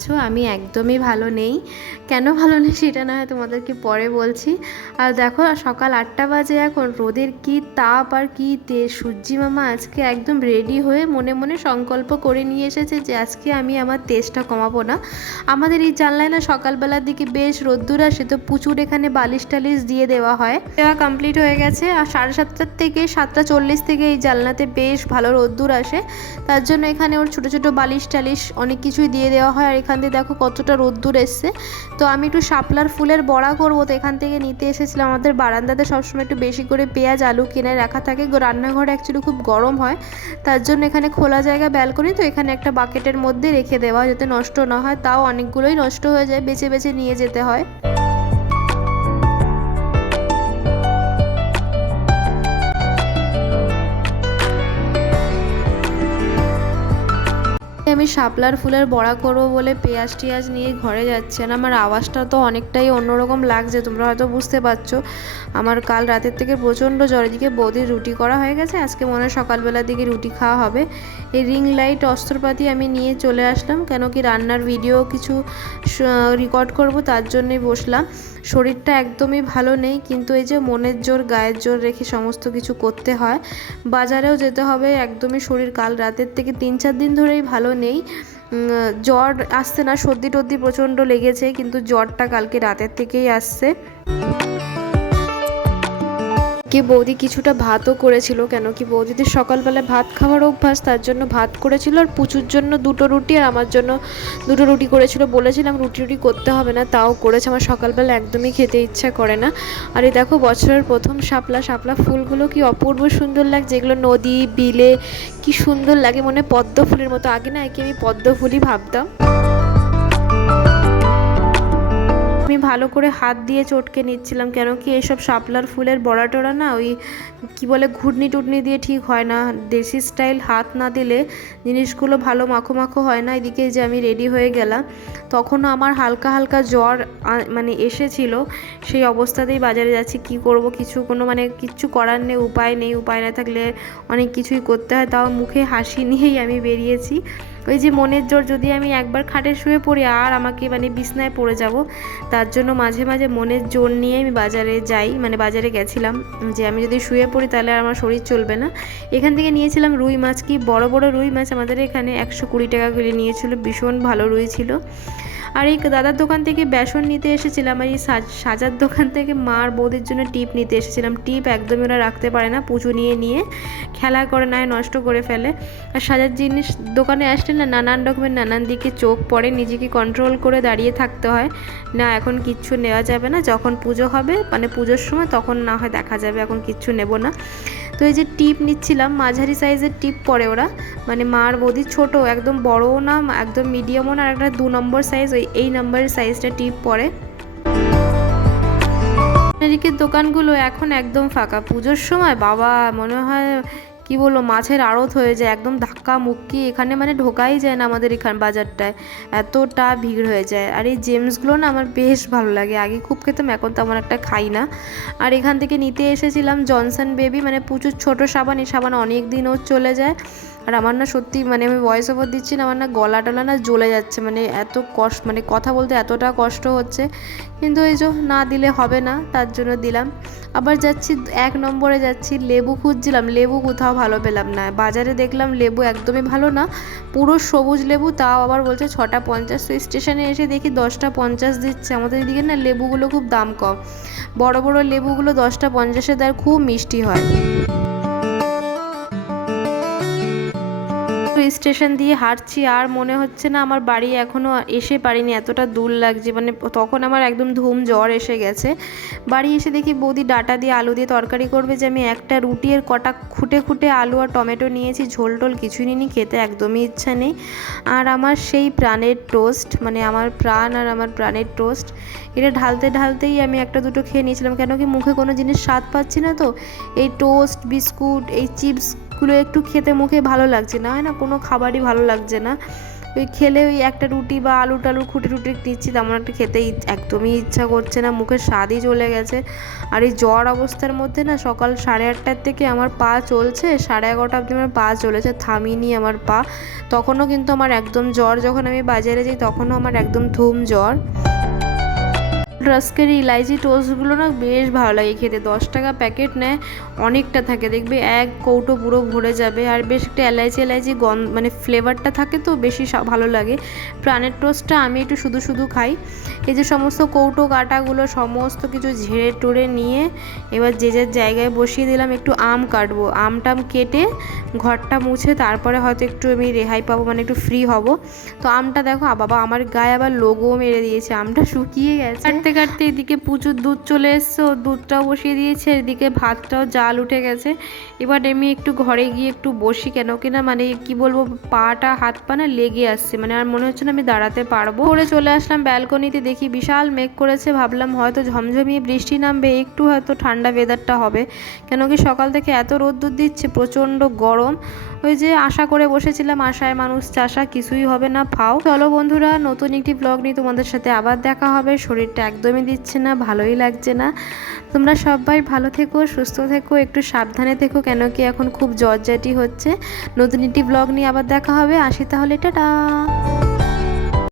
আছো আমি একদমই ভালো নেই। কেন ভালো নেই সেটা না হয় তোমাদেরকে পরে বলছি। আর দেখো, সকাল আটটা বাজে এখন, রোদের কি তাপ আর কি তেজ সূর্যি মামা আজকে একদম রেডি হয়ে মনে মনে সংকল্প করে নিয়ে এসেছে যে আজকে আমি আমার তেজটা কমাবো না। আমাদের এই জানলায় না সকালবেলার দিকে বেশ রোদ্দুর আসে তো প্রচুর এখানে বালিশ টালিশ দিয়ে দেওয়া হয়। দেওয়া কমপ্লিট হয়ে গেছে আর সাড়ে সাতটার থেকে সাতটা চল্লিশ থেকে এই জানলাতে বেশ ভালো রোদ্দুর আসে। তার জন্য এখানে ওর ছোটো ছোটো বালিশ টালিশ অনেক কিছুই দিয়ে দেওয়া হয় আর এখান দিয়ে দেখো কতটা রোদ্দুর এসছে। তো আমি একটু শাপলার ফুলের বড়া করব, তো এখান থেকে নিতে এসেছিলাম। আমাদের বারান্দাতে সবসময় একটু বেশি করে পেঁয়াজ, আলু কিনে রাখা থাকে। রান্নাঘরে অ্যাকচুয়ালি খুব গরম হয়। তার জন্য এখানে খোলা জায়গা ব্যালকনি তো এখানে একটা বাকেটের মধ্যে রেখে দেওয়া যাতে নষ্ট না হয়। তাও অনেকগুলোই নষ্ট হয়ে যায়, বেছে বেছে নিয়ে যেতে হয়। আমি শাপলার ফুলের বড়া করব বলে পেঁয়াজ টিয়াজ নিয়ে ঘরে যাচ্ছেন। আমার আওয়াজটা তো অনেকটাই অন্যরকম লাগছে, তোমরা হয়তো বুঝতে পারছ। আমার কাল রাতের থেকে প্রচণ্ড জ্বর, এদিকে বৌদির রুটি করা হয়ে গেছে। আজকে মনে হয় সকালবেলার দিকে রুটি খাওয়া হবে। এই রিং লাইট, অস্ত্রপাতি আমি নিয়ে চলে আসলাম, কেন কি রান্নার ভিডিও কিছু রেকর্ড করব, তার জন্যই বসলাম। শরীরটা একদমই ভালো নেই, কিন্তু এই যে মনের জোর, গায়ের জোর রেখে সমস্ত কিছু করতে হয়, বাজারেও যেতে হবে। একদমই শরীর কাল রাতের থেকে তিন চার দিন ধরেই ভালো নেই। উম, জ্বর আসছে না সর্দি টর্দি প্রচণ্ড লেগেছে কিন্তু জ্বরটা কালকে রাতের থেকেই আসছে। কি বৌদি কিছুটা ভাতও করেছিল কেন কি বৌদিদের সকালবেলা ভাত খাওয়ার অভ্যাস, তার জন্য ভাত করেছিল আর পুচুর জন্য দুটো রুটি আর আমার জন্য দুটো রুটি করেছিল। বলেছিলাম রুটি রুটি করতে হবে না, তাও করেছে। আমার সকালবেলা একদমই খেতে ইচ্ছা করে না। আর এই দেখো বছরের প্রথম শাপলা শাপলা ফুলগুলো কি অপূর্ব সুন্দর লাগছে। যেগুলো নদী, বিলে কি সুন্দর লাগে, মনে পদ্ম ফুলের মতো। আগে না একে আমি পদ্ম ফুলই ভাবতাম। ভালো করে হাত দিয়ে চটকে নিচ্ছিলাম, কেন কি এসব শাপলার ফুলের বড়া টড়া না ওই কি বলে ঘুটনি টুটনি দিয়ে ঠিক হয় না। দেশি স্টাইল হাত না দিলে জিনিসগুলো ভালো মাখো মাখো হয় না। এদিকে যে আমি রেডি হয়ে গেলাম। তখনও আমার হালকা হালকা জ্বর মানে এসেছিল। সেই অবস্থাতেই বাজারে যাচ্ছি, কি করব কিছু কোনো মানে কিচ্ছু করার নেই, উপায় নেই। উপায় না থাকলে অনেক কিছুই করতে হয়। তাও মুখে হাসি নিয়েই আমি বেরিয়েছি। ওই যে মনের জোর, যদি আমি একবার খাটে শুয়ে পড়ি, আর আমাকে মানে বিছনায় পড়ে যাব, তার জন্য মাঝে মাঝে মনের জোর নিয়ে আমি বাজারে যাই মানে বাজারে গেছিলাম, যে আমি যদি শুয়ে পড়ি তাহলে আর আমার শরীর চলবে না। এখান থেকে নিয়েছিলাম রুই মাছ, কি বড় বড় রুই মাছ আমাদের এখানে একশো কুড়ি টাকা করে নিয়েছিল, ভীষণ ভালো রুই ছিল। আর এই দাদার দোকান থেকে বেসন নিতে এসেছিলাম আর এই সাজ- সাজার দোকান থেকে মার বৌদির জন্য টিপ নিতে এসেছিলাম। টিপ একদমই ওরা রাখতে পারে না, পুজো নিয়ে নিয়ে খেলা করে নয়, নষ্ট করে ফেলে। আর সাজার জিনিস দোকানে আসলে না, নানান রকমের নানান দিকে চোখ পড়ে, নিজেকে কন্ট্রোল করে দাঁড়িয়ে থাকতে হয়। না, এখন কিচ্ছু নেওয়া যাবে না, যখন পুজো হবে মানে পুজোর সময়, তখন না হয় দেখা যাবে, এখন কিচ্ছু নেব না। তো এই যে টিপ নিচ্ছিলাম, মাঝারি সাইজের টিপ পরে ওরা। মানে মার বৌদি ছোট, একদম বড়ও না, একদম মিডিয়ামও না, আর একটা দু নম্বর সাইজ ওই এই নম্বরের সাইজটা টিপ পরে। এদিকের দোকানগুলো এখন একদম ফাঁকা। পুজোর সময় বাবা, মনে হয় কি বলব, মাছের আড়ত হয়ে যায়, একদম ধাক্কা মুক্কি, এখানে মানে ঢোকাই যায় না আমাদের এখান বাজারটায়, এতটা ভিড় হয়ে যায়। আর এই জেমসগুলো না আমার বেশ ভালো লাগে, আগে খুব খেতাম, এখন তেমন একটা খাই না। আর এখান থেকে নিতে এসেছিলাম জনসন বেবি মানে প্রচুর ছোট সাবান, এই সাবান অনেক দিনও চলে যায়। আর আমার না সত্যি মানে আমি ভয়েস ওভার দিচ্ছি না, আমার না গলা টলা না জ্বলে যাচ্ছে মানে এত কষ্ট মানে কথা বলতে এতটা কষ্ট হচ্ছে। কিন্তু এই যে না দিলে হবে না, তার জন্য দিলাম। আবার যাচ্ছি এক নম্বরে যাচ্ছি, লেবু খুঁজছিলাম, লেবু কোথাও ভালো পেলাম না। বাজারে দেখলাম লেবু একদমই ভালো না, পুরো সবুজ লেবু, তাও আবার বলছে ছটা পঞ্চাশ। তো স্টেশনে এসে দেখি দশটা পঞ্চাশ দিচ্ছে, আমাদের এদিকে না লেবুগুলো খুব দাম কম। বড় বড় লেবুগুলো দশটা পঞ্চাশে দেয় খুব মিষ্টি হয়। স্টেশন দিয়ে হাঁটছি, আর মনে হচ্ছে না আমার বাড়ি এখনও এসে পারিনি, এতটা দূর লাগছে। মানে তখন আমার একদম ধুম জ্বর এসে গেছে। বাড়ি এসে দেখি বৌদি ডাটা দিয়ে আলু দিয়ে তরকারি করবে যে আমি একটা রুটি এর কটা খুঁটে খুঁটে আলু আর টমেটো নিয়েছি, ঝোল টোল কিছুই নিইনি, খেতে একদমই ইচ্ছা নেই। আর আমার সেই প্রাণের টোস্ট মানে আমার প্রাণ আর আমার প্রাণের টোস্ট, এটা ঢালতে ঢালতেই আমি একটা দুটো খেয়ে নিয়েছিলাম। কেন কি মুখে কোনো জিনিস স্বাদ পাচ্ছি না তো। এই টোস্ট, বিস্কুট, এই চিপসগুলো একটু খেতে মুখে ভালো লাগছে না, হয় না? কোনো খাবারই ভালো লাগছে না। ওই খেলে ওই একটা রুটি বা আলু টালু খুঁটে টুটে নিচ্ছি তেমন একটা খেতে একদমই ইচ্ছা করছে না, মুখের স্বাদই চলে গেছে। আর এই জ্বর অবস্থার মধ্যে না, সকাল সাড়ে আটটার থেকে আমার পা চলছে, সাড়ে এগারোটা অবধি আমার পা চলেছে, থামিনি আমার পা। তখনও কিন্তু আমার একদম জ্বর, যখন আমি বাজারে যাই, তখনও আমার একদম ধুম জ্বর। রাস্কের ইলাইচি টোস্টগুলো না বেশ ভালো লাগে খেতে। দশ টাকা প্যাকেট নেয়, অনেকটা থাকে। দেখবে এক কৌটো পুরো ভরে যাবে। আর বেশ একটা এলাইচি এলাইচি গন্ধ মানে ফ্লেভারটা থাকে তো বেশি ভালো লাগে। প্রাণের টোস্টটা আমি একটু শুধু শুধু খাই। এই যে সমস্ত কৌটো কাটাগুলো, সমস্ত কিছু ঝেড়ে টুড়ে নিয়ে এবার যে যার জায়গায় বসিয়ে দিলাম, একটু আম কাটবো। আমটাম কেটে ঘরটা মুছে তারপরে হয়তো একটু আমি রেহাই পাবো মানে একটু ফ্রি হব। তো আমটা দেখো বাবা, আমার গায়ে আবার লোগো মেরে দিয়েছে। আমটা শুকিয়ে গেছে। কাটতে কাটতে এদিকে প্রচুর দুধ চলে এসছে ও দুধটাও বসিয়ে দিয়েছে, এদিকে ভাতটাও জাল উঠে গেছে। এবার আমি একটু ঘরে গিয়ে একটু বসি কেন কিনা মানে কি বলব, পাটা, হাত পা না লেগে আসছে মানে আর মনে হচ্ছে না আমি দাঁড়াতে পারব। করে চলে আসলাম ব্যালকনিতে, দেখি বিশাল মেঘ করেছে, ভাবলাম হয়তো ঝমঝমিয়ে বৃষ্টি নামবে, একটু হয়তো ঠান্ডা ওয়েদারটা হবে। কেন কি সকাল থেকে এত রোদ্দুর দিচ্ছে, প্রচণ্ড গরম। ওই যে আশা করে বসেছিলাম আশায় মানুষ চাষা কিছুই হবে না, ফাও। চলো বন্ধুরা, নতুন একটি ব্লগ নিয়ে তোমাদের সাথে আবার দেখা হবে। শরীরটা একদমই দিচ্ছে না, ভালোই লাগছে না। তোমরা সবাই ভালো থেকো, সুস্থ থেকো, একটু সাবধানে থেকো, কেন কি এখন খুব জর্জাটি হচ্ছে। নতুন একটি ব্লগ নিয়ে আবার দেখা হবে। আসি তাহলে, টাটা!